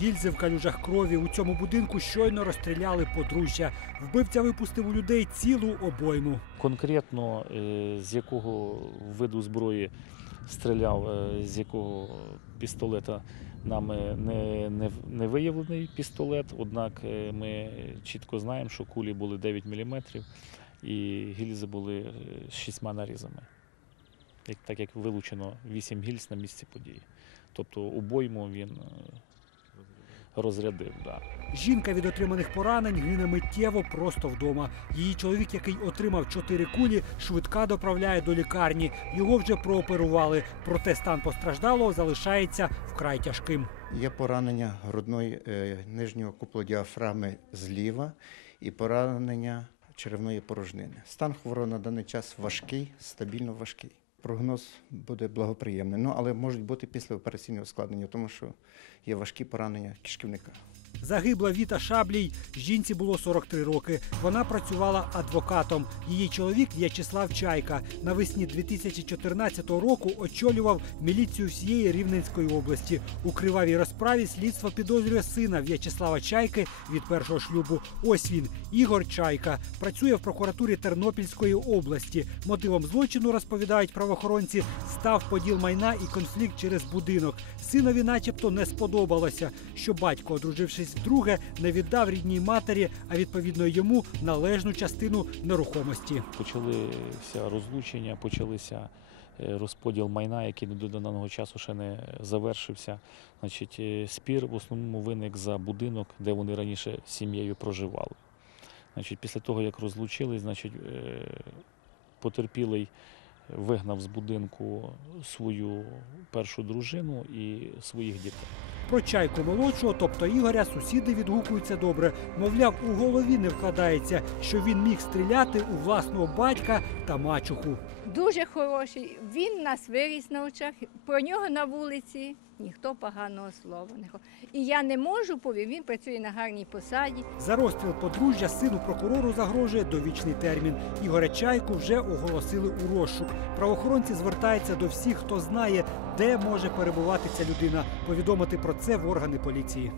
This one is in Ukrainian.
гільзи в калюжах крові. У цьому будинку щойно розстріляли подружжя. Вбивця випустив у людей цілу обойму. Конкретно е, з якого виду зброї стріляв, е, з якого пістолета нами не, не, не виявлений пістолет, однак е, ми чітко знаємо, що кулі були 9 мм і гільзи були е, з шістьма нарізами. Так як вилучено 8 гільз на місці події. Тобто обойму він е, розрядив. Да. Жінка від отриманих поранень гине миттєво просто вдома. Її чоловік, який отримав чотири кулі, швидка доправляє до лікарні. Його вже прооперували. Проте стан постраждалого залишається вкрай тяжким. Є поранення грудної е, нижнього куполодіафрами зліва і поранення черевної порожнини. Стан хворого на даний час важкий, стабільно важкий. Прогноз буде благоприємний, ну але можуть бути післяопераційні ускладнення, тому що є важкі поранення кишківника. Загибла Віта Шаблій. Жінці було 43 роки. Вона працювала адвокатом. Її чоловік В'ячеслав Чайка навесні 2014 року очолював міліцію всієї Рівненської області. У кривавій розправі слідство підозрює сина В'ячеслава Чайки від першого шлюбу. Ось він, Ігор Чайка, працює в прокуратурі Тернопільської області. Мотивом злочину розповідають правоохоронці. Став поділ майна і конфлікт через будинок. Синові, начебто, не сподобалося, що батько, одружившись вдруге, не віддав рідній матері, а відповідно йому належну частину нерухомості. Почалися розлучення, почалися е, розподіл майна, який до даного часу ще не завершився. Значить, е, спір в основному виник за будинок, де вони раніше з сім'єю проживали. Значить, після того, як розлучились, значить, е, потерпілий вигнав з будинку свою першу дружину і своїх дітей. Про чайку молодшого, тобто Ігоря, сусіди відгукуються добре. Мовляв, у голові не вкладається, що він міг стріляти у власного батька та мачуху. Дуже хороший. Він нас виріс на очах. Про нього на вулиці ніхто поганого слова не хоче. І я не можу повім, він працює на гарній посаді. За розстріл подружжя сину прокурору загрожує довічний термін. Ігоря Чайку вже оголосили у розшук. Правоохоронці звертаються до всіх, хто знає, де може перебувати ця людина. Повідомити про це в органи поліції.